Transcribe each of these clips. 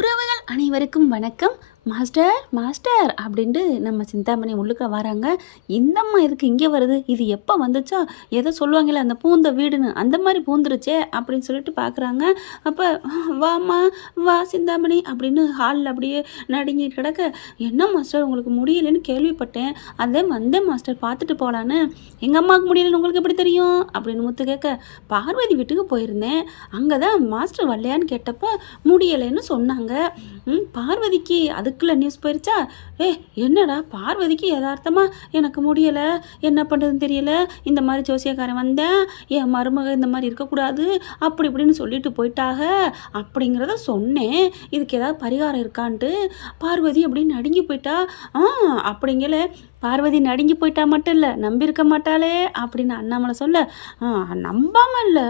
உறவுகள் அனைவருக்கும் வணக்கம். மாஸ்டர் மாஸ்டர் அப்படின்ட்டு நம்ம சிந்தாமணி உள்ளுக்க வராங்க. இந்தம்மா எதுக்கு இங்கே வருது? இது எப்போ வந்துச்சா? எதை சொல்லுவாங்களே அந்த பூந்த வீடுன்னு, அந்த மாதிரி பூந்துருச்சே அப்படின்னு சொல்லிட்டு பார்க்குறாங்க. அப்போ வாம்மா வா சிந்தாமணி அப்படின்னு ஹாலில் அப்படியே நடுங்கிட்டு கிடக்க, என்ன மாஸ்டர் உங்களுக்கு முடியலைன்னு கேள்விப்பட்டேன், அதே வந்தேன் மாஸ்டர் பார்த்துட்டு போகலான்னு. எங்கள் அம்மாவுக்கு முடியலைன்னு உங்களுக்கு எப்படி தெரியும் அப்படின்னு முத்து கேட்க, பார்வதி வீட்டுக்கு போயிருந்தேன், அங்கே தான் மாஸ்டர் வரலையான்னு கேட்டப்போ முடியலைன்னு சொன்னாங்க. பார்வதிக்கு அதுக்குள்ள நியூஸ் போயிருச்சா? என்னடா பார்வதிக்கு யதார்த்தமாக எனக்கு முடியலை, என்ன பண்ணுறதுன்னு தெரியல, இந்த மாதிரி ஜோசியக்காரன் வந்தேன், என் மருமக இந்த மாதிரி இருக்கக்கூடாது அப்படி இப்படின்னு சொல்லிட்டு போயிட்டாக அப்படிங்கிறத சொன்னேன், இதுக்கு ஏதாவது பரிகாரம் இருக்கான்ட்டு. பார்வதி அப்படின்னு நடுங்கி போயிட்டா. அப்படிங்கல பார்வதி நடுங்கி போயிட்டா மட்டும் இல்லை, நம்பியிருக்க மாட்டாளே அப்படின்னு அண்ணாமலை சொல்ல, நம்பாமல் இல்லை,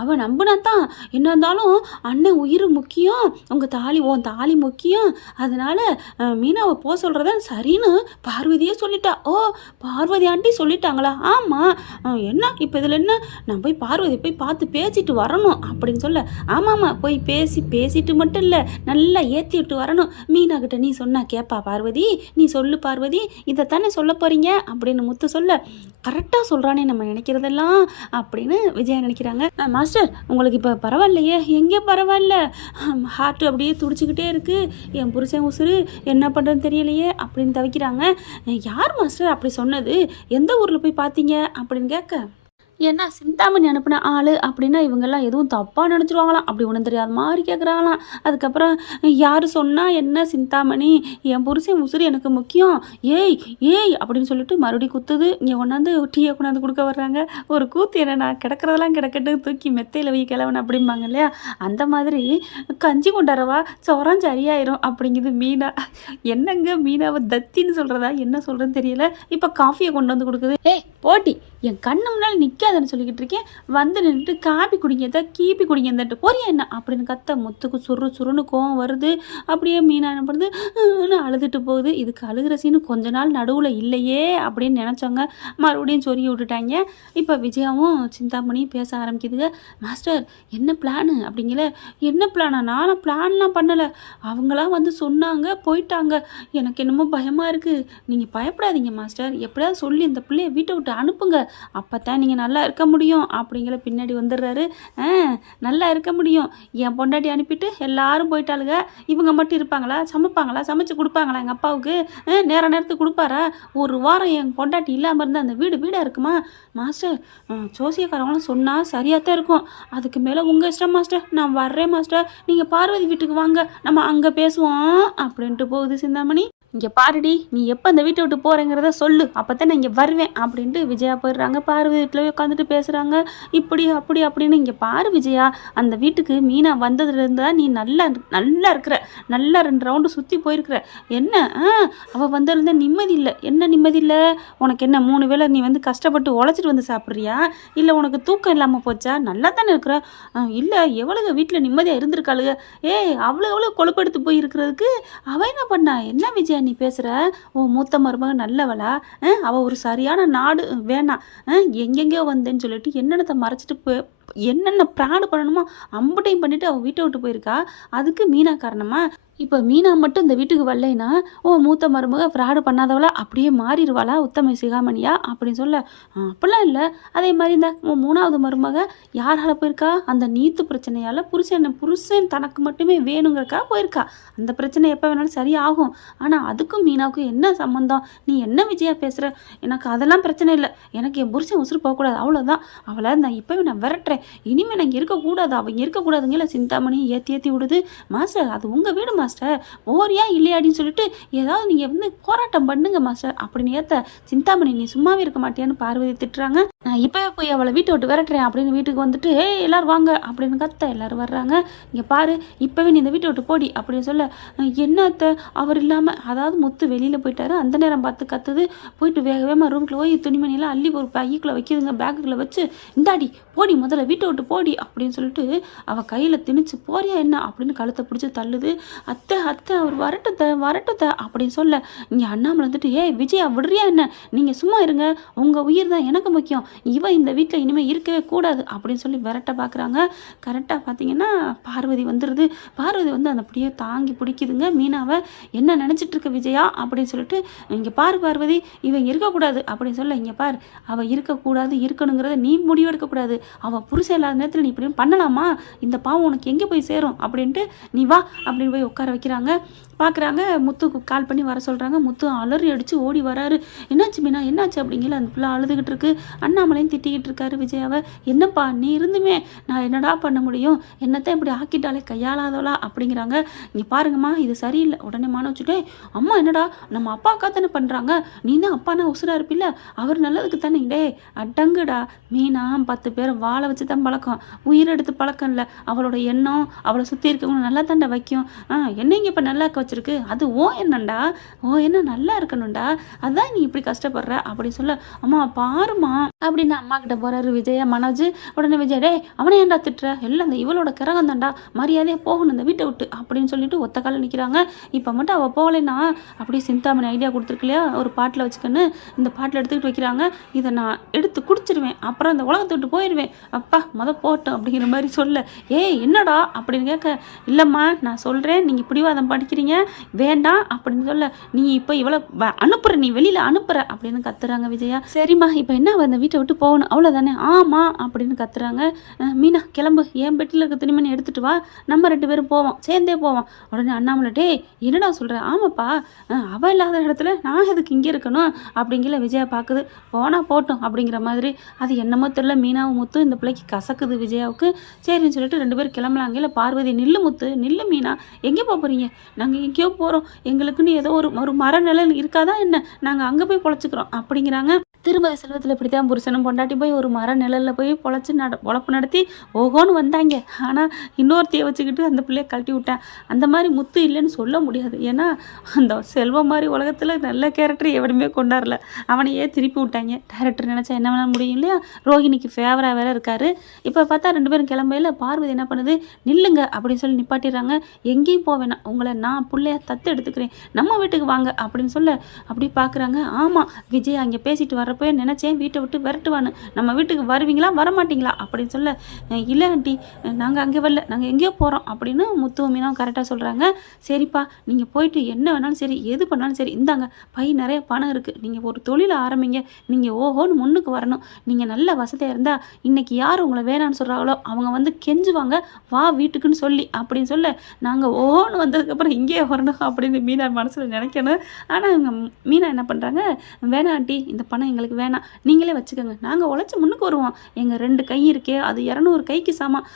அவள் நம்பினா தான் என்ன இருந்தாலும் அண்ணன் உயிர் முக்கியம், உங்கள் உன் தாலி முக்கியம், அதனால் மீனாவை போக சொல்கிறத சரின்னு பார்வதியே சொல்லிட்டா. ஓ, பார்வதி ஆண்டி சொல்லிட்டாங்களா? ஆமாம். என்ன இப்போ இதில் என்ன, நான் போய் பார்வதி போய் பார்த்து பேசிட்டு வரணும் அப்படின்னு சொல்ல, ஆமாம்மா போய் பேசிட்டு மட்டும் இல்லை, நல்லா ஏற்றி விட்டு வரணும். மீனா கிட்ட நீ சொன்னா கேட்பா பார்வதி, நீ சொல்லு பார்வதி, இதைத்தானே சொல்ல போறீங்க அப்படின்னு முத்து சொல்ல, கரெக்டாக சொல்கிறானே நம்ம நினைக்கிறதெல்லாம் அப்படின்னு விஜயா நினைக்கிறாங்க. மாஸ்டர் உங்களுக்கு இப்போ பரவாயில்லையே? எங்கே பரவாயில்ல, ஹார்ட் அப்படியே துடிச்சிக்கிட்டே இருக்குது, என் புருஷன் உசுறு என்ன பண்ணுறதுன்னு தெரியலையே அப்படின்னு தவிக்கிறாங்க. யார் மாஸ்டர் அப்படி சொன்னது? எந்த ஊரில் போய் பார்த்தீங்க அப்படின்னு கேட்க, ஏன்னா சிந்தாமணி அனுப்பின ஆள் அப்படின்னா இவங்கெல்லாம் எதுவும் தப்பாக நினச்சிருவாங்களாம், அப்படி ஒன்றும் தெரியாத மாதிரி கேட்குறாங்களாம். அதுக்கப்புறம் யார் சொன்னால் என்ன, சிந்தாமணி என் புருஷன் உசுறு எனக்கு முக்கியம், ஏய் ஏய் அப்படின்னு சொல்லிட்டு மறுபடியும் குத்துது. இங்கே கொண்டாந்து டீயை கொண்டாந்து கொடுக்க வர்றாங்க. ஒரு கூத்து என்னன்னா, கிடக்கிறதெல்லாம் கிடக்கட்டு தூக்கி மெத்தையில் வை கிழவன் அப்படிம்பாங்க இல்லையா, அந்த மாதிரி கஞ்சி கொண்டாரவா சொரம் சரியாயிரும் அப்படிங்குது மீனா. என்னங்க மீனாவை தத்தின்னு சொல்கிறதா என்ன சொல்கிறேன்னு தெரியல. இப்போ காஃபியை கொண்டு வந்து கொடுக்குது. போட்டி என் கண்ணு முன்னால் நிற்காதுன்னு சொல்லிக்கிட்டு இருக்கேன், வந்து நின்றுட்டு காப்பி குடிங்க கீப்பி குடிங்கன்ட்டு போறியா என்ன அப்படின்னு கத்த. முத்துக்கு சுருன்னு கோவம் வருது. அப்படியே மீனா என்ன பண்ணுது, அழுதுட்டு போகுது. இதுக்கு அழுகிற சீனு கொஞ்ச நாள் நடுவில் இல்லையே அப்படின்னு நினச்சவங்க மறுபடியும் சொருகி விட்டுட்டாங்க. இப்போ விஜயாவும் சிந்தாமணியும் பேச ஆரம்பிக்குதுங்க. மாஸ்டர் என்ன பிளானு அப்படிங்கல. என்ன பிளானா? நானும் பிளான்லாம் பண்ணலை, அவங்களாம் வந்து சொன்னாங்க போயிட்டாங்க, எனக்கு என்னமோ பயமாக இருக்குது. நீங்கள் பயப்படாதீங்க மாஸ்டர், எப்படியாவது சொல்லி இந்த பிள்ளைய வீட்டை விட்டு அனுப்புங்க, அப்போ தான் நீங்கள் நல்லா இருக்க முடியும் அப்படிங்கிற பின்னாடி வந்துடுறாரு. நல்லா இருக்க முடியும், என் பொண்டாட்டி அனுப்பிட்டு எல்லாரும் போயிட்டாளுங்க, இவங்க மட்டும் இருப்பாங்களா, சமைப்பாங்களா, சமைச்சு கொடுப்பாங்களா எங்கள் அப்பாவுக்கு, நேரத்துக்கு கொடுப்பாரா? ஒரு வாரம் என் பொண்டாட்டி இல்லாமல் இருந்தால் அந்த வீடாக இருக்குமா? மாஸ்டர் ஜோசியக்காரவங்களும் சொன்னால் சரியாக தான் இருக்கும், அதுக்கு மேலே உங்கள் இஷ்டம் மாஸ்டர், நான் வர்றேன் மாஸ்டர், நீங்கள் பார்வதி வீட்டுக்கு வாங்க, நம்ம அங்கே பேசுவோம் அப்படின்ட்டு போகுது சிந்தாமணி. இங்கே பாருடி, நீ எப்போ அந்த வீட்டை விட்டு போகிறேங்கிறத சொல்லு, அப்போ தான் நான் இங்கே வருவேன் அப்படின்ட்டு விஜயா போயிடுறாங்க. பார்வதி வீட்டில் உட்காந்துட்டு பேசுகிறாங்க. இப்படி அப்படி அப்படின்னு. இங்கே பாரு விஜயா, அந்த வீட்டுக்கு மீனா வந்ததுலேருந்து தான் நீ நல்லா இருக்கிற, நல்லா 2 ரவுண்டு சுற்றி போயிருக்கிற. என்ன அவள் வந்திருந்தா நிம்மதி இல்லை. என்ன நிம்மதி இல்லை உனக்கு? என்ன 3 வேளை நீ வந்து கஷ்டப்பட்டு உழைச்சிட்டு வந்து சாப்பிட்றியா, இல்லை உனக்கு தூக்கம் இல்லாமல் போச்சா? நல்லா தானே இருக்கிற. இல்லை எவ்வளவு வீட்டில் நிம்மதியாக இருந்திருக்காளுங்க. அவ்வளோ கொழுப்படுத்து போய் இருக்கிறதுக்கு அவள் என்ன பண்ணா? என்ன விஜயா நீ பேசுகிற? உன் மூத்த மருமக நல்லவளா? அவள் ஒரு சரியான நாடு வேணாம், எங்கெங்கேயோ வந்தேன்னு சொல்லிட்டு என்னென்னத்தை மறைச்சிட்டு என்னென்ன ப்ராடு பண்ணணுமோ அம்பட்டையும் பண்ணிவிட்டு அவள் வீட்டை விட்டு போயிருக்கா. அதுக்கு மீனா காரணமா? இப்போ மீனா மட்டும் இந்த வீட்டுக்கு வரலைன்னா மூத்த மருமக ஃப்ராடு பண்ணாதவளா அப்படியே மாறிடுவாளா, உத்தம சிகாமணியா அப்படின்னு சொல்ல, அப்படிலாம் இல்லை. அதே மாதிரி இந்த 3வது மருமக யாரால் போயிருக்கா? அந்த நீத்து பிரச்சனையால் புருஷன் தனக்கு மட்டுமே வேணுங்கிறக்கா போயிருக்கா. அந்த பிரச்சனை எப்போ வேணாலும் சரியாகும். ஆனால் அதுக்கும் மீனாவுக்கும் என்ன சம்மந்தம்? நீ என்ன விஜயா பேசுகிற? எனக்கு அதெல்லாம் பிரச்சனை இல்லை, எனக்கு என் புருஷன் உசுறு போகக்கூடாது, அவ்வளோதான். அவளை நான் இப்போவே நான் விரட்டுறேன், இனிமேல் நான் இருக்கக்கூடாது, அவங்க இருக்கக்கூடாதுங்கள. சிந்தாமணியை ஏற்றி விடுது. மாஸ்டர் அது உங்கள் வீடு மாஸ்டர், ஓரியா இல்லையாடின்னு சொல்லிட்டு ஏதாவது நீங்கள் வந்து போராட்டம் பண்ணுங்க மாஸ்டர் அப்படின்னு ஏற்ற. சிந்தாமணி நீ சும்மாவே இருக்க மாட்டியான்னு பார்வதி திட்டுறாங்க. நான் இப்போவே போய் அவளை வீட்டை விட்டு விரட்டுறேன் அப்படின்னு வீட்டுக்கு வந்துட்டு எல்லோரும் வாங்க அப்படின்னு கத்த. எல்லோரும் வர்றாங்க. இங்கே பாரு, இப்போவே நீ இந்த வீட்டை விட்டு போடி அப்படின்னு சொல்ல, என்னத்த அவர் இல்லாமல், அதாவது முத்து வெளியில் போயிட்டாரு, அந்த நேரம் பார்த்து கத்துது. போயிட்டு வேகமாக ரூம்குள்ளே போய் துணிமணியெல்லாம் அள்ளி ஒரு பைக்குள்ளே வைக்கிதுங்க, பேக்குக்குள்ளே வச்சு, இந்தாடி போடி முதல்ல வீட்டை விட்டு போடி அப்படின்னு சொல்லிட்டு அவள் கையில் திணிச்சு, போறியா என்ன அப்படின்னு கழுத்தை பிடிச்சி தள்ளுது. அத்தை அவர் வரட்டத்தை அப்படின்னு சொல்ல, இங்கே அண்ணாமலை வந்துட்டு, விஜயா விடுறியா என்ன, நீங்கள் சும்மா இருங்க, உங்கள் உயிர் தான் எனக்கு முக்கியம், இவன் இந்த வீட்டில் இனிமேல் இருக்கவே கூடாது அப்படின்னு சொல்லி விரட்ட பார்க்குறாங்க. கரெக்டாக பார்த்தீங்கன்னா பார்வதி வந்துடுது. பார்வதி வந்து அந்த அப்படியே தாங்கி பிடிக்குதுங்க மீனாவை. என்ன நினச்சிட்டு இருக்க விஜயா அப்படின்னு சொல்லிட்டு, இங்கே பாரு பார்வதி, இவன் இருக்கக்கூடாது அப்படின்னு சொல்ல, இங்கே பார் அவள் இருக்கக்கூடாது இருக்கணுங்கிறத நீ முடிவெடுக்கக்கூடாது. அவள் புருஷன் இல்லாத நேரத்தில் நீ இப்படி பண்ணலாமா? இந்த பாவம் உனக்கு எங்கே போய் சேரும் அப்படின்ட்டு நீ வா அப்படின்னு போய் உட்கார வைக்கிறாங்க. பார்க்குறாங்க. முத்துக்கு கால் பண்ணி வர சொல்கிறாங்க. முத்து அலறி அடித்து ஓடி வராரு. என்னாச்சு மீனா என்னாச்சு அப்படிங்கிற அந்த பிள்ளை அழுதுகிட்டு இருக்கு. அண்ணாமலையும் திட்டிக்கிட்டு இருக்காரு விஜயாவை. என்னப்பா நீ இருந்துமே நான் என்னடா பண்ண முடியும், என்னத்தான் இப்படி ஆக்கிட்டாலே கையாளாதவளா அப்படிங்கிறாங்க. இங்கே பாருங்கம்மா இது சரியில்லை. உடனே மான வச்சுட்டே, அம்மா என்னடா நம்ம அப்பா அக்கா தானே பண்ணுறாங்க, நீ தான் அப்பானா உசுரா இருப்பில்ல, அவர் நல்லதுக்கு தானே. டே அடங்குடா, மீனா 10 பேரை வாழை வச்சு தான் பழக்கம், உயிரெடுத்து பழக்கம் இல்லை. அவளோட எண்ணம் அவளை சுற்றி இருக்கவங்க நல்லா தாண்டா வைக்கும். என்ன இங்கே இப்போ நல்லா வச்சிருக்கு, அது ஓ என்னண்டா, ஓ என்ன நல்லா இருக்கணும்டா, அதான் நீ இப்படி கஷ்டப்படுற அப்படின்னு சொல்ல, அம்மா பாருமா அப்படின்னு அம்மா கிட்ட போறாரு விஜயா மனோஜ். உடனே விஜய், டே அவனை ஏன்டா திட்டுற, எல்லாம் அந்த இவளோட கிரகம் தான்டா, மரியாதையாக போகணும் இந்த வீட்டை விட்டு அப்படின்னு சொல்லிட்டு ஒத்த கால நிற்கிறாங்க. இப்போ மட்டும் அவள் போகலைன்னா அப்படியே சிந்தாமணி ஐடியா கொடுத்துருக்கு இல்லையா, ஒரு பாட்டில் வச்சுக்கன்னு இந்த பாட்டில் எடுத்துக்கிட்டு வைக்கிறாங்க. இதை நான் எடுத்து குடிச்சிருவேன், அப்புறம் அந்த உலகத்தை விட்டு போயிடுவேன், அப்பா போட்டோம் அப்படிங்கிற மாதிரி சொல்ல, ஏய் என்னடா அப்படின்னு கேட்க, இல்லைம்மா நான் சொல்கிறேன் நீங்கள் பிடிவாதம் படிக்கிறீங்க வேண்டாம் அப்படின்னு சொல்ல, நீ இப்போ இவ்வளோ அனுப்புற, நீ வெளியில் அனுப்புற அப்படின்னு கத்துறாங்க விஜயா. சரிம்மா இப்போ என்ன அந்த வீட்டை விட்டு போகணும் அவ்வளோதானே, ஆமாம் அப்படின்னு கத்துறாங்க. மீனா கிளம்பு, என் பெட்டில் இருக்க துணிமணி எடுத்துட்டு வா, நம்ம 2 பேரும் போவோம், சேர்ந்தே போவோம். உடனே அண்ணாமலை, டே என்னடா சொல்கிறேன், ஆமாப்பா அவள் இல்லாத இடத்துல நான் எதுக்கு இங்கே இருக்கணும் அப்படிங்கிற விஜயா பார்க்குது. போனால் போட்டோம் அப்படிங்கிற மாதிரி. அது என்னமோ தெரியல, மீனாவும் முத்து இந்த பிள்ளைக்கு கசக்குது விஜயாவுக்கு. சரின்னு சொல்லிட்டு 2 பேரும் கிளம்பலாங்க. இல்லை பார்வதி, நில்லு முத்து நில்லு, மீனா எங்கே போகிறீங்க, நாங்கள் எங்கேயோ போகிறோம், எங்களுக்குன்னு ஏதோ ஒரு மர நிழல் இருக்காதா என்ன, நாங்கள் அங்கே போய் பொழைச்சிக்கிறோம் அப்படிங்கிறாங்க. திருமதி செல்வத்தில் இப்படி தான் புருஷனும் பொண்டாட்டி போய் ஒரு மர நிழலில் போய் பொழப்பு நடத்தி ஓகோன்னு வந்தாங்க. ஆனால் இன்னொருத்தையை வச்சுக்கிட்டு அந்த பிள்ளைய கழட்டி விட்டேன். அந்த மாதிரி முத்து இல்லைன்னு சொல்ல முடியாது. ஏன்னா அந்த செல்வம் மாதிரி உலகத்தில் நல்ல கேரக்டர் எவனுமே கொண்டாடல, அவனையே திருப்பி விட்டாங்க. டேரக்டர் நினச்சா என்ன பண்ண முடியும் இல்லையா. ரோஹிணிக்கு ஃபேவராக வேற இருக்காரு. இப்போ பார்த்தா 2 பேரும் கிளம்பையில் பார்வதி என்ன பண்ணுது, நில்லுங்க அப்படின்னு சொல்லி நிப்பாட்டிடுறாங்க. எங்கேயும் போவேனா, உங்களை நான் பிள்ளைய தத்து எடுத்துக்கிறேன், நம்ம வீட்டுக்கு வாங்க அப்படின்னு சொல்ல, அப்படி பார்க்குறாங்க. ஆமாம் விஜய் அங்கே பேசிட்டு வரப்போ நினச்சேன் வீட்டை விட்டு விரட்டுவான்னு, நம்ம வீட்டுக்கு வருவீங்களா வரமாட்டிங்களா அப்படின்னு சொல்ல, இல்லை ஆண்டி நாங்கள் அங்கே வரல, நாங்கள் எங்கேயோ போகிறோம் அப்படின்னு முத்துவும் மீனாவும் கரெக்டாக சொல்கிறாங்க. சரிப்பா நீங்கள் போயிட்டு என்ன வேணாலும் சரி எது பண்ணாலும் சரி, இந்தாங்க பை நிறைய பணம் இருக்குது, நீங்கள் ஒரு தொழிலை ஆரம்பிங்க, நீங்கள் ஓஹோன்னு முன்னுக்கு வரணும், நீங்கள் நல்ல வசதியாக இருந்தால் இன்றைக்கி யார் உங்களை வேணான்னு சொல்கிறாங்களோ அவங்க வந்து கெஞ்சுவாங்க வா வீட்டுக்குன்னு சொல்லி அப்படின்னு சொல்ல, நாங்கள் ஓஹோன்னு வந்ததுக்கப்புறம் இங்கேயே வரணும் அப்படின்னு மீனா மனசில் நினைக்கணும். ஆனால் இவங்க மீனா என்ன பண்ணுறாங்க, வேணாம் ஆண்டி இந்த பணம் எங்களுக்கு வேணாம், நீங்களே வச்சுக்கோங்க, நாங்கள் உழைச்சி முன்னுக்கு வருவோம், எங்கள் 2 கை இருக்கே அது 200 கைக்கு சமம்.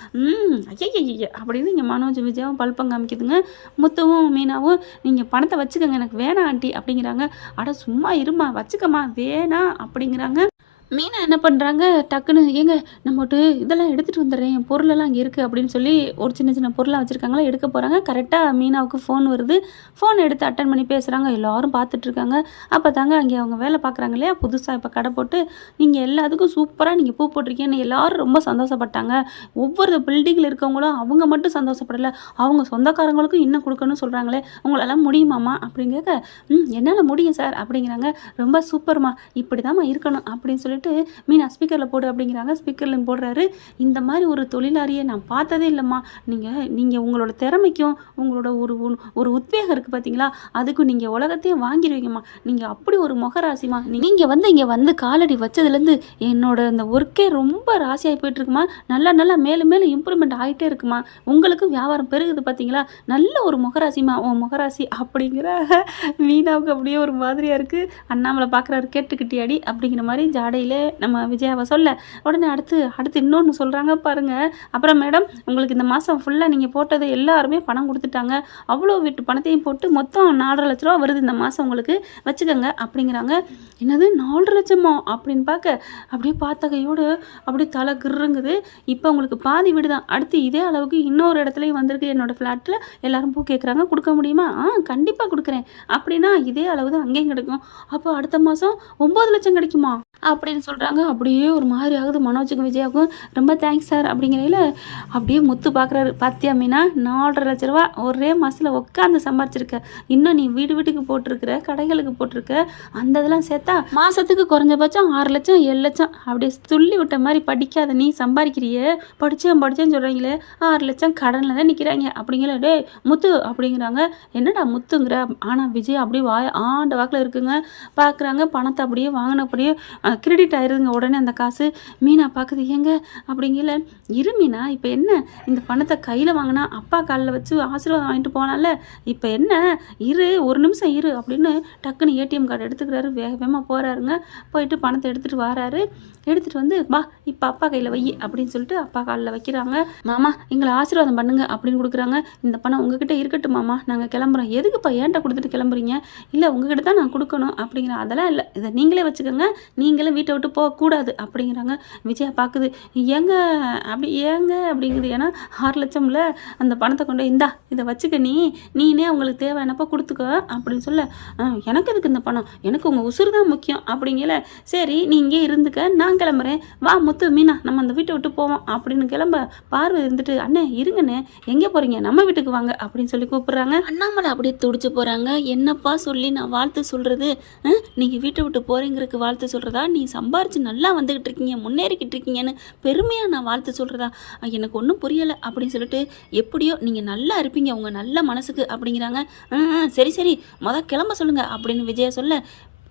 ஐய அப்படின்னு இங்கே மனோஜ் விஜயாவும் பல்பம் காமிக்குதுங்க. முத்துவும் மீனாவும் நீங்கள் பணத்தை வச்சுக்கோங்க எனக்கு வேணாம் ஆண்டி அப்படிங்கிறாங்க. அட சும்மா இருமா வச்சுக்கம்மா வேணாம் அப்படிங்கிறாங்க. மீனா என்ன பண்ணுறாங்க, டக்குன்னு ஏங்க நம்மட்டு இதெல்லாம் எடுத்துகிட்டு வந்துடுறேன், என் பொருளெல்லாம் அங்கே இருக்குது அப்படின்னு சொல்லி ஒரு சின்ன பொருளாக வச்சுருக்காங்களா எடுக்க போகிறாங்க. கரெக்டாக மீனாவுக்கு ஃபோன் வருது. ஃபோன் எடுத்து அட்டன் பண்ணி பேசுகிறாங்க. எல்லோரும் பார்த்துட்ருக்காங்க. அப்போ தாங்க அங்கே அவங்க வேலை பார்க்குறாங்க இல்லையா, புதுசாக இப்போ கடை போட்டு நீங்கள் எல்லாத்துக்கும் சூப்பராக நீங்கள் பூ போட்டிருக்கீங்கன்னு எல்லோரும் ரொம்ப சந்தோஷப்பட்டாங்க. ஒவ்வொரு பில்டிங்கில் இருக்கவங்களும் அவங்க மட்டும் சந்தோஷப்படலை, அவங்க சொந்தக்காரங்களுக்கும் இன்னும் கொடுக்கணும்னு சொல்கிறாங்களே, உங்களெல்லாம் முடியுமாம்மா அப்படின்னு கேட்க, என்னால் முடியும் சார் அப்படிங்கிறாங்க. ரொம்ப சூப்பர்மா, இப்படி தான்மா இருக்கணும் அப்படின்னு சொல்லி மீனா ஸ்பீக்கரில் போடு அப்படிங்கிறாங்க. ஸ்பீக்கரில் போடுறாரு. இந்த மாதிரி ஒரு தொழிலாளியை நான் பார்த்ததே இல்லைம்மா, நீங்கள் உங்களோட திறமைக்கும் உங்களோட ஒரு உத்வேகம் இருக்குது பார்த்தீங்களா, அதுக்கும் நீங்கள் உலகத்தையும் வாங்கிடுவீங்கம்மா, நீங்கள் அப்படி ஒரு முகராசிமா, நீங்கள் இங்கே வந்து காலடி வச்சதுலேருந்து என்னோட இந்த ஒர்க்கே ரொம்ப ராசியாகி போயிட்டுருக்குமா, நல்லா மேலும் இம்ப்ரூவ்மெண்ட் ஆகிட்டே இருக்குமா, உங்களுக்கும் வியாபாரம் பெருகுது பார்த்தீங்களா, நல்ல ஒரு முகராசிமா உன் முகராசி அப்படிங்கிற மீனாவுக்கு அப்படியே ஒரு மாதிரியாக இருக்குது. அண்ணாமலை பார்க்குறாரு, கேட்டுக்கிட்டியாடி அப்படிங்கிற மாதிரி ஜாடை நம்ம விஜயாவை சொல்ல, உடனே அடுத்து இன்னொன்று சொல்கிறாங்க பாருங்கள். அப்புறம் மேடம் உங்களுக்கு இந்த மாதம் ஃபுல்லாக நீங்கள் போட்டது எல்லாருமே பணம் கொடுத்துட்டாங்க, அவ்வளோ வீட்டு பணத்தையும் போட்டு மொத்தம் 4.5 லட்ச ரூபா வருது இந்த மாதம் உங்களுக்கு வச்சுக்கோங்க அப்படிங்கிறாங்க. என்னது 4 லட்சமோ அப்படின்னு பார்க்க அப்படியே பார்த்த கையோடு அப்படியே தலை கிருங்குது. இப்போ உங்களுக்கு பாதி வீடு தான், அடுத்து இதே அளவுக்கு இன்னொரு இடத்துலையும் வந்திருக்கு என்னோடய ஃப்ளாட்டில், எல்லாரும் பூ கேட்குறாங்க, கொடுக்க முடியுமா, கண்டிப்பாக கொடுக்குறேன் அப்படின்னா இதே அளவு தான் அங்கேயும் கிடைக்கும், அப்போ அடுத்த மாதம் 9 லட்சம் கிடைக்குமா அப்படின்னு அப்படின்னு சொல்கிறாங்க. அப்படியே ஒரு மாதிரி ஆகுது மனோஜுக்கும் விஜயாவுக்கும். ரொம்ப தேங்க்ஸ் சார் அப்படிங்கிறதில் அப்படியே முத்து பார்க்குறாரு. பாத்தியா மீனா, 4,50,000 ஒரே மாதத்தில் உட்காந்து சம்பாரிச்சிருக்க. இன்னும் நீ வீட்டுக்கு போட்டிருக்கிற, கடைகளுக்கு போட்டிருக்க, அந்த இதெல்லாம் சேர்த்தா மாதத்துக்கு குறைஞ்சபட்சம் 6 லட்சம் 7 லட்சம் அப்படி துள்ளி விட்ட மாதிரி படிக்காத நீ சம்பாதிக்கிறியே. படித்தேன்னு சொல்கிறீங்களே, 6 லட்சம் கடனில் தான் நிற்கிறாங்க அப்படிங்கிற. டே முத்து அப்படிங்கிறாங்க. என்னடா முத்துங்கிற. ஆனால் விஜய் அப்படியே ஆண்ட வாக்கில் இருக்குங்க. பார்க்குறாங்க, பணத்தை அப்படியே வாங்கினப்படியே கிரெடிட் ஆயிடுதுங்க உடனே அந்த காசு. மீனா பார்க்குது. ஏங்க அப்படிங்கல. இரு மீனா, இப்போ என்ன, இந்த பணத்தை கையில் வாங்கினா அப்பா காலில் வச்சு ஆசீர்வாதம் வாங்கிட்டு போனால, இப்போ என்ன, இரு ஒரு நிமிஷம் இரு அப்படின்னு டக்குன்னு ஏடிஎம் கார்டு எடுத்துக்கிறாரு. வேகமாக போகிறாருங்க. போயிட்டு பணத்தை எடுத்துகிட்டு வராரு. எடுத்துகிட்டு வந்து பா இப்போ அப்பா கையில் வை அப்படின்னு சொல்லிட்டு அப்பா காலில் வைக்கிறாங்க. மாமா எங்களை ஆசீர்வாதம் பண்ணுங்க அப்படின்னு கொடுக்குறாங்க. இந்த பணம் உங்ககிட்ட இருக்கட்டும் மாமா, நாங்கள் கிளம்புறோம். எதுக்குப்பா ஏன்ட்ட கொடுத்துட்டு கிளம்புறீங்க? இல்லை உங்ககிட்ட தான் நான் கொடுக்கணும் அப்படிங்கிற. அதெல்லாம் இல்லை, இதை நீங்களே வச்சுக்கோங்க, நீங்களே வீட்டை விட்டு போகக்கூடாது அப்படிங்கிறாங்க. விஜயா பார்க்குது. ஏங்க அப்படிங்குது. ஏன்னா 6 லட்சம்ல அந்த பணத்தை கொண்டு இந்தா இதை வச்சுக்க, நீனே உங்களுக்கு தேவையானப்போ கொடுத்துக்க அப்படின்னு சொல்ல. எனக்கு எதுக்கு இந்த பணம், எனக்கு உங்கள் உசுறு தான் முக்கியம் அப்படிங்கல. சரி நீ இங்கே இருந்துக்க, நான் கிளம்புறேன், வா முத்து மீனா நம்ம அந்த வீட்டை விட்டு போவோம் அப்படின்னு கிளம்ப. பார்வை இருந்துட்டு அண்ணே இருங்கண்ணே, எங்கே போகிறீங்க, நம்ம வீட்டுக்கு வாங்க அப்படின்னு சொல்லி கூப்பிட்றாங்க. அண்ணாமலை அப்படியே துடிச்சு போகிறாங்க. என்னப்பா சொல்லி நான் வாழ்த்து சொல்கிறது? நீங்கள் வீட்டை விட்டு போகிறீங்கிறதுக்கு வாழ்த்து சொல்கிறதா, நீ சம்பாரிச்சு நல்லா வந்துக்கிட்டு இருக்கீங்க, முன்னேறிக்கிட்டு இருக்கீங்கன்னு பெருமையாக நான் வாழ்த்து சொல்கிறதா? எனக்கு ஒன்றும் புரியலை அப்படின்னு சொல்லிட்டு, எப்படியோ நீங்கள் நல்லா இருப்பீங்க உங்கள் நல்ல மனசுக்கு அப்படிங்கிறாங்க. சரி கிளம்ப சொல்லுங்க அப்படின்னு விஜயா சொல்ல.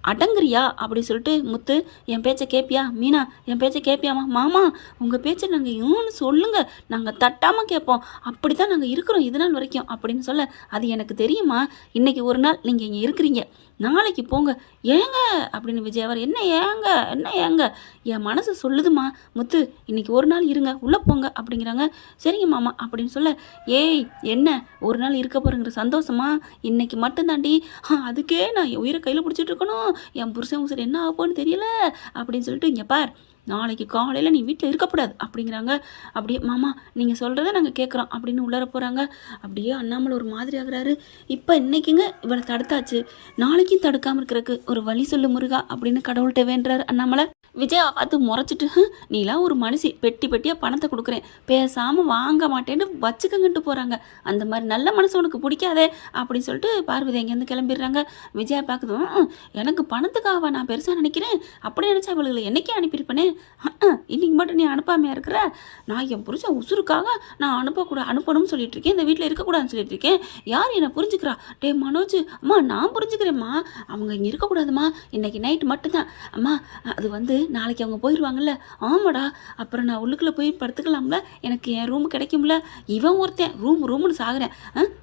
அடங்குறியா அப்படி சொல்லிட்டு முத்து, என் பேச்சை கேட்பியா? மீனா என் பேச்சை கேட்பியாமா? மாமா உங்கள் பேச்சை நாங்கள் இன்னொன்று சொல்லுங்கள், நாங்கள் தட்டாமல் கேட்போம், அப்படி தான் நாங்கள் இருக்கிறோம் இது நாள் வரைக்கும் அப்படின்னு சொல்ல. அது எனக்கு தெரியுமா, இன்றைக்கி ஒரு நாள் நீங்கள் இங்கே இருக்கிறீங்க, நாளைக்கு போங்க. ஏங்க அப்படின்னு விஜயவர். என்ன ஏங்க என் மனசு சொல்லுதுமா முத்து, இன்னைக்கு ஒரு நாள் இருங்க, உள்ளே போங்க அப்படிங்கிறாங்க. சரிங்க மாமா அப்படின்னு சொல்ல. ஏய் என்ன ஒரு நாள் இருக்க போகிறேங்கிற சந்தோஷமா, இன்னைக்கு மட்டும்தாண்டி, அதுக்கே நான் என் உயிரை கையில் பிடிச்சிட்டு இருக்கணும், என் புருஷன் உசுர் என்ன ஆகும்னு தெரியல அப்படின்னு சொல்லிட்டு, இங்கே பார் நாளைக்கு காலையில் நீ வீட்டில் இருக்கக்கூடாது அப்படிங்கிறாங்க. அப்படியே மாமா நீங்கள் சொல்கிறத நாங்கள் கேட்குறோம் அப்படின்னு உள்ளார போகிறாங்க. அப்படியே அண்ணாமலை ஒரு மாதிரி ஆகுறாரு. இப்போ இன்னைக்குங்க இவளை தடுத்தாச்சு, நாளைக்கும் தடுக்காமல் இருக்கிறதுக்கு ஒரு வழி சொல்லு முருகா அப்படின்னு கடவுள்கிட்ட வேண்டுறாரு அண்ணாமலை. விஜயாவை பார்த்து முறைச்சிட்டு, நீலாம் ஒரு மனுஷி, பெட்டியாக பணத்தை கொடுக்குறேன், பேசாமல் வாங்க மாட்டேன்னு வச்சுக்கங்கிட்டு போகிறாங்க, அந்த மாதிரி நல்ல மனசு உனக்கு பிடிக்காதே அப்படின்னு சொல்லிட்டு பார்வதி அங்கேருந்து கிளம்பிடுறாங்க. விஜயா பார்க்குது. எனக்கு பணத்துக்காக நான் பெருசாக நினைக்கிறேன், அப்படி நினச்சா இவளுகளை என்னைக்கே அனுப்பியிருப்பேனே, இன்னைக்கு மட்டும் நீ அனுப்பாமையா இருக்கிற? நான் என் புருஷன் உசுருக்காக நான் அனுப்பணும்னு சொல்லிட்டு இருக்கேன், இந்த வீட்டில் இருக்கக்கூடாதுன்னு சொல்லிட்டு இருக்கேன், யார் என்னை புரிஞ்சுக்கிறா? டே மனோஜ், அம்மா நான் புரிஞ்சுக்கிறேம்மா, அவங்க இங்கே இருக்கக்கூடாதுமா, இன்னைக்கு நைட்டு மட்டும்தான். அம்மா அது வந்து நாளைக்கு அவங்க போயிடுவாங்கல்ல. ஆமாடா, அப்புறம் நான் உள்ளுக்குள்ளே போய் படுத்துக்கலாம்ல, எனக்கு என் ரூம் கிடைக்கும்ல. இவன் ஒருத்தன் ரூம்னு சாகுறேன்,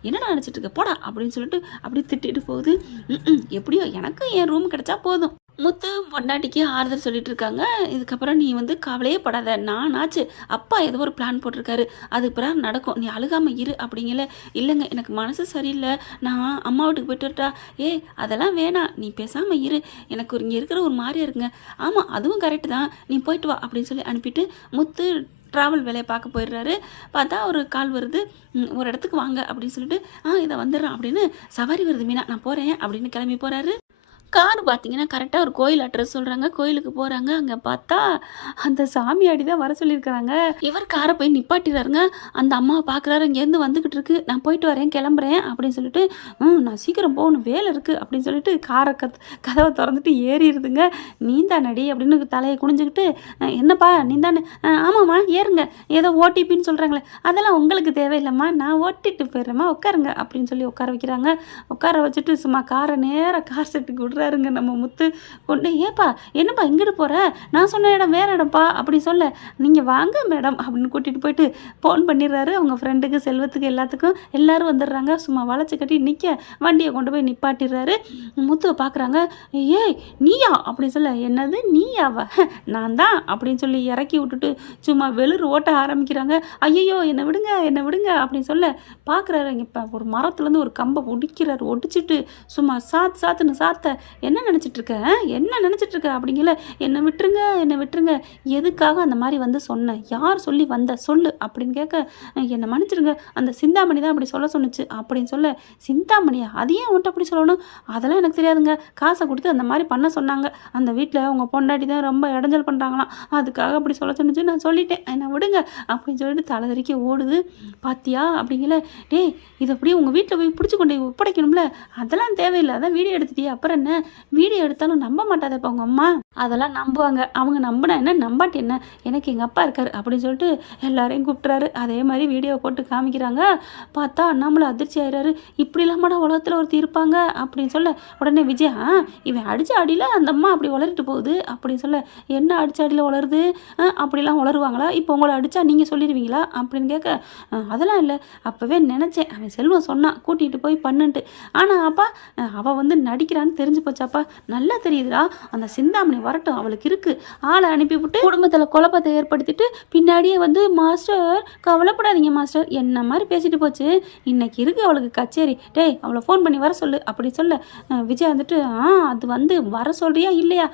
என்னடா நினச்சிட்டு இருக்க போடா அப்படின்னு சொல்லிட்டு அப்படி திட்டிட்டு போகுது. எப்படியோ எனக்கு என் ரூம் கிடைச்சா போதும். முத்து பொண்டாட்டிக்கு ஆறுதல் சொல்லிட்டு இருக்காங்க. இதுக்கப்புறம் நீ வந்து கவலையே படாத, நானாச்சு, அப்பா ஏதோ ஒரு பிளான் போட்டிருக்காரு, அது பிறகு நடக்கும், நீ அழுகாமல் இரு அப்படிங்கல. இல்லைங்க எனக்கு மனசு சரியில்லை, நான் அம்மா வீட்டுக்கு போய்ட்டு வரட்டா? அதெல்லாம் வேணாம், நீ பேசாமல் இரு, எனக்கு இங்கே இருக்கிற ஒரு மாதிரியா இருக்குங்க. ஆமாம் அதுவும் கரெக்டு தான், நீ போயிட்டு வா அப்படின்னு சொல்லி அனுப்பிட்டு முத்து ட்ராவல் வேலையை பார்க்க போயிடுறாரு. பார்த்தா ஒரு கால் வருது, ஒரு இடத்துக்கு வாங்க அப்படின்னு சொல்லிட்டு, இதை வந்துடுறான் அப்படின்னு. சவாரி வருது மீனா, நான் போகிறேன் அப்படின்னு கிளம்பி போகிறாரு. கார் பார்த்தீங்கன்னா கரெக்டாக ஒரு கோயில் அட்ரஸ் சொல்கிறாங்க. கோயிலுக்கு போகிறாங்க. அங்கே பார்த்தா அந்த சாமியாடி தான் வர சொல்லியிருக்கிறாங்க. இவர் காரை போய் நிப்பாட்டிடுறாருங்க. அந்த அம்மாவை பார்க்குறாரு, இங்கேருந்து வந்துக்கிட்டு இருக்கு, நான் போயிட்டு வரேன் கிளம்புறேன் அப்படின்னு சொல்லிட்டு, நான் சீக்கிரம் போகணும் வேலை இருக்குது அப்படின்னு சொல்லிட்டு காரை கதவை திறந்துட்டு ஏறிடுதுங்க. நீந்தானடி அப்படின்னு தலையை குனிஞ்சுக்கிட்டு, என்னப்பா நீந்தானே? ஆமாம்மா ஏறுங்க, ஏதோ ஓடிபின்னு சொல்கிறாங்களே, அதெல்லாம் உங்களுக்கு தேவையில்லைம்மா, நான் ஓட்டிட்டு போயிடுறேம்மா, உட்காருங்க அப்படின்னு சொல்லி உட்கார வைக்கிறாங்க. உட்கார வச்சுட்டு சும்மா காரை நேராக கார் செட்டுக்கு விடுறாருங்க நம்ம முத்து கொண்டு. ஏப்பா என்னப்பா இங்கிட்டு போகிற, நான் சொன்ன இடம் வேறு இடம்ப்பா அப்படி சொல்ல, நீங்கள் வாங்க மேடம் அப்படின்னு கூட்டிகிட்டு போயிட்டு ஃபோன் பண்ணிடுறாரு. அவங்க ஃப்ரெண்டுக்கு செல்வத்துக்கு எல்லாத்துக்கும் எல்லோரும் வந்துடுறாங்க. சும்மா வளைச்சி கட்டி நிற்க வண்டியை கொண்டு போய் நிப்பாட்டிடுறாரு. முத்துவை பார்க்குறாங்க. ஏய் நீயா அப்படின்னு சொல்ல, என்னது நீயாவா, நான் தான் அப்படின்னு சொல்லி இறக்கி விட்டுட்டு சும்மா வெளிர் ஓட்ட ஆரம்பிக்கிறாங்க. ஐயோ என்னை விடுங்க அப்படின்னு சொல்ல பார்க்குறாரு. இப்போ ஒரு மரத்துலேருந்து ஒரு கம்பை ஒடிக்கிறாரு. ஒடிச்சிட்டு சும்மா சாத்துன்னு சாத்த என்ன நினச்சிட்டு இருக்க என்ன நினச்சிட்டு இருக்க அப்படிங்கல. என்னை விட்டுருங்க என்னை விட்டுருங்க, எதுக்காக அந்த மாதிரி வந்து சொன்னேன், யார் சொல்லி வந்த சொல்லு அப்படின்னு கேட்க, என்னை மன்னிச்சிடுங்க, அந்த சிந்தாமணி தான் அப்படி சொல்ல சொன்னுச்சு அப்படின்னு சொல்ல. சிந்தாமணியா, அது ஏன் உன்ட்ட அப்படி சொல்லணும், அதெல்லாம் எனக்கு தெரியாதுங்க, காசை கொடுத்து அந்த மாதிரி பண்ண சொன்னாங்க, அந்த வீட்டில் உங்கள் பொண்டாட்டி தான் ரொம்ப இடைஞ்சல் பண்ணுறாங்களாம், அதுக்காக அப்படி சொல்ல சொன்னுச்சு, நான் சொல்லிட்டேன், என்னை விடுங்க அப்படின்னு சொல்லிட்டு தலைதறிக்க ஓடுது. பாத்தியா அப்படிங்கல. டேய், இது அப்படியே உங்கள் வீட்டில் போய் பிடிச்சி கொண்டு போய் ஒப்படைக்கணும்ல, அதெல்லாம் தேவையில்லை, அதான் வீடியோ எடுத்துட்டியே, அப்புறம் என்ன, வீடியோ எடுத்தாலும் நம்ப மாட்டாதப்பா உங்கள் அம்மா, அதெல்லாம் நம்புவாங்க, அவங்க நம்பினா என்ன நம்பாட்டி என்ன, எனக்கு எங்கள் அப்பா இருக்கார் அப்படின்னு சொல்லிட்டு எல்லாரையும் கூப்பிட்றாரு. அதே மாதிரி வீடியோ போட்டு காமிக்கிறாங்க. பார்த்தா அண்ணாமலை அதிர்ச்சி ஆயிடுறாரு. இப்படி இல்லாமடா உலகத்தில் ஒருத்தி இருப்பாங்க அப்படின்னு சொல்ல. உடனே விஜயா, இவன் அடித்த அடியில் அந்த அம்மா அப்படி வளரிட்டு போகுது அப்படின்னு சொல்ல. என்ன அடித்த அடியில் வளருது, அப்படிலாம் வளருவாங்களா, இப்போ உங்களை அடித்தா நீங்கள் சொல்லிடுவீங்களா அப்படின்னு கேட்க, அதெல்லாம் இல்லை, அப்போவே நினச்சேன், அவன் செல்வம் சொன்னான் கூட்டிகிட்டு போய் பண்ணுன்ட்டு, ஆனால் அப்பா அவள் வந்து நடிக்கிறான்னு தெரிஞ்சு போச்சாப்பா, நல்லா தெரியுதுடா, அந்த சிந்தாமணி வரட்டும், அவளுக்கு இருக்குது, ஆளை அனுப்பிவிட்டு குடும்பத்தில் குழப்பத்தை ஏற்படுத்திட்டு பின்னாடியே வந்து மாஸ்டர் கவலைப்படாதீங்க மாஸ்டர் என்ன மாதிரி பேசிட்டு போச்சு, இன்னைக்கு இருக்குது அவளுக்கு கச்சேரி, டேய் அவளை ஃபோன் பண்ணி வர சொல்லு அப்படி சொல்ல. விஜய் வந்துட்டு அது வந்து வர சொல்கிறியா இல்லையா,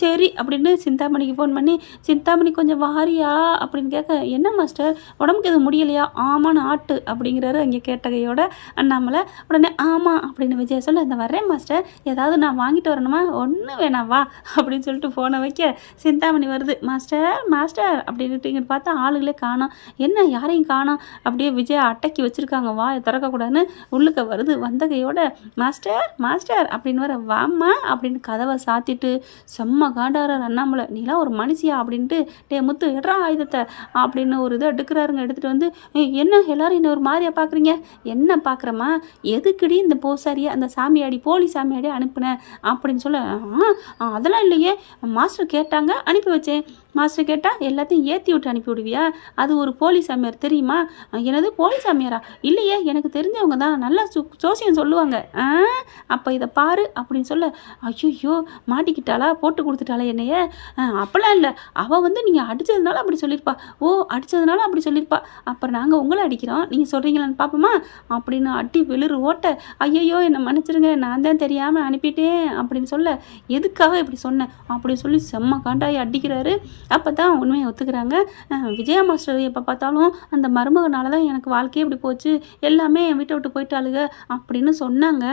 சரி அப்படின்னு சிந்தாமணிக்கு ஃபோன் பண்ணி, சிந்தாமணி கொஞ்சம் வாரியா அப்படின்னு கேட்க, என்ன மாஸ்டர் உடம்புக்கு எதுவும் முடியலையா, ஆமான்னு ஆட்டு அப்படிங்கிறாரு அங்கே கேட்டகையோட அண்ணாமலை. உடனே ஆமாம் அப்படின்னு விஜய் சொல்ல, இந்த வரேன் மாஸ்டர், ஏதாவது நான் வாங்கிட்டு வரணுமா, ஒன்றும் வேணாம் வா அப்படின்னு சொல்லிட்டு ஃபோனை வைக்க சிந்தாமணி வருது. மாஸ்டர் மாஸ்டர் அப்படின்ட்டு இங்கே பார்த்தா ஆளுகளே காணோம், என்ன யாரையும் காணோம், அப்படியே விஜய் அட்டக்கி வச்சுருக்காங்க, வாயை திறக்கக்கூடாதுன்னு உள்ளுக்க வருது. வந்த கையோட மாஸ்டர் மாஸ்டர் அப்படின்னு வர, வாம்மா அப்படின்னு கதவை சாத்திட்டு செம்ம காண்டாரார் அண்ணாமலை, நீலாம் ஒரு மனுஷியா அப்படின்ட்டு, டே முத்து எட்ரா ஆயுதத்தை அப்படின்னு ஒரு இதை எடுக்கிறாருங்க. எடுத்துகிட்டு வந்து, என்ன எல்லாரும் என்ன ஒரு மாதிரியாக பார்க்குறீங்க, என்ன பார்க்குறமா, எதுக்குடி இந்த பூசாரியை அந்த சாமியாடி போலி சாமியாடி அனுப்புனேன் அப்படின்னு சொல்ல. அதெல்லாம் இல்லையே, மாஸ்டர் கேட்டாங்க அனுப்பி வச்சேன், மாஸ்டர் கேட்டால் எல்லாத்தையும் ஏற்றி விட்டு அனுப்பி விடுவியா, அது ஒரு போலி சாமியார் தெரியுமா, எனது போலி சாமியாரா, இல்லையே எனக்கு தெரிஞ்சவங்க தான், நல்லா ஜோசியம் சொல்லுவாங்க, அப்போ இதை பாரு அப்படின்னு சொல்ல. ஐயோ மாட்டிக்கிட்டாளா, போட்டு கொடுத்துட்டாளா என்னைய, அப்போல்லாம் இல்லை, அவள் வந்து நீங்கள் அடித்ததுனால அப்படி சொல்லியிருப்பா, ஓ அடித்ததுனால அப்படி சொல்லியிருப்பா, அப்புறம் நாங்கள் உங்களை அடிக்கிறோம் நீங்கள் சொல்கிறீங்களான்னு பார்ப்போமா அப்படின்னு அடி விழுறு ஓட்ட. ஐயையோ என்னை மன்னிச்சிருங்க, நான் தான் தெரியாமல் அனுப்பிட்டேன் அப்படின்னு சொல்ல. எதுக்காக இப்படி சொன்னேன் அப்படின்னு சொல்லி செம்ம காண்டாயி அடிக்கிறாரு. அப்போ தான் உண்மையை ஒத்துக்கிறாங்க. விஜயா மாஸ்டர் எப்போ பார்த்தாலும் அந்த மருமகனால தான் எனக்கு வாழ்க்கையே இப்படி போச்சு, எல்லாமே என் வீட்டை விட்டு போயிட்டாளுங்க அப்படின்னு சொன்னாங்க,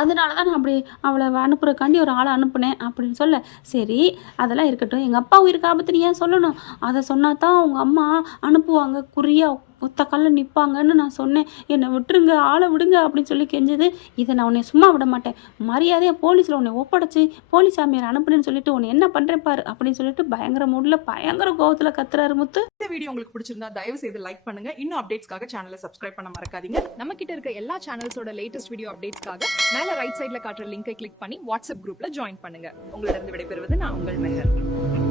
அதனால தான் நான் அப்படி அவளை அனுப்புறக்காண்டி ஒரு ஆளை அனுப்புனேன் அப்படின்னு சொல்ல. சரி அதெல்லாம் இருக்கட்டும், எங்கள் அப்பா உயிருக்கு ஆபத்துன்னு ஏன் சொல்லணும், அதை சொன்னால் தான் உங்கள் அம்மா அனுப்புவாங்க, குறியா ஒத்த கல்ல நிற்பாங்கன்னு நான் சொன்னேன், என்னை விட்டுருங்க ஆளை விடுங்க அப்படின்னு சொல்லி கெஞ்சது. இதை நான் உன்னை சும்மா விட மாட்டேன், மரியாதையாக போலீஸில் உன்னை ஒப்படைச்சி போலீஸ் சாமியார் அனுப்புனேன்னு சொல்லிட்டு உன்னை என்ன பண்ணுறேன் பாரு அப்படின்னு சொல்லிட்டு பயங்கர மூடில் பயங்கர கோவத்தில் கத்துறாரு முத்து. இந்த வீடியோ உங்களுக்கு பிடிச்சிருந்தா தயவு செய்து லைக் பண்ணுங்க, இன்னும் அப்டேட்ஸ்க்காக சேனலை சப்ஸ்கிரைப் பண்ண மறக்காதீங்க. நம்ம கிட்ட இருக்க எல்லா சேனல்ஸோட லேட்டஸ்ட் வீடியோ அப்டேட்ஸ்க்காக மேல ரைட் சைடுல காட்டுற லிங்கை கிளிக் பண்ணி வாட்ஸ்அப் குரூப்ல ஜாயின் பண்ணுங்க. உங்களிடம் விடைபெறுவது நான் உங்கள் மெஹர்.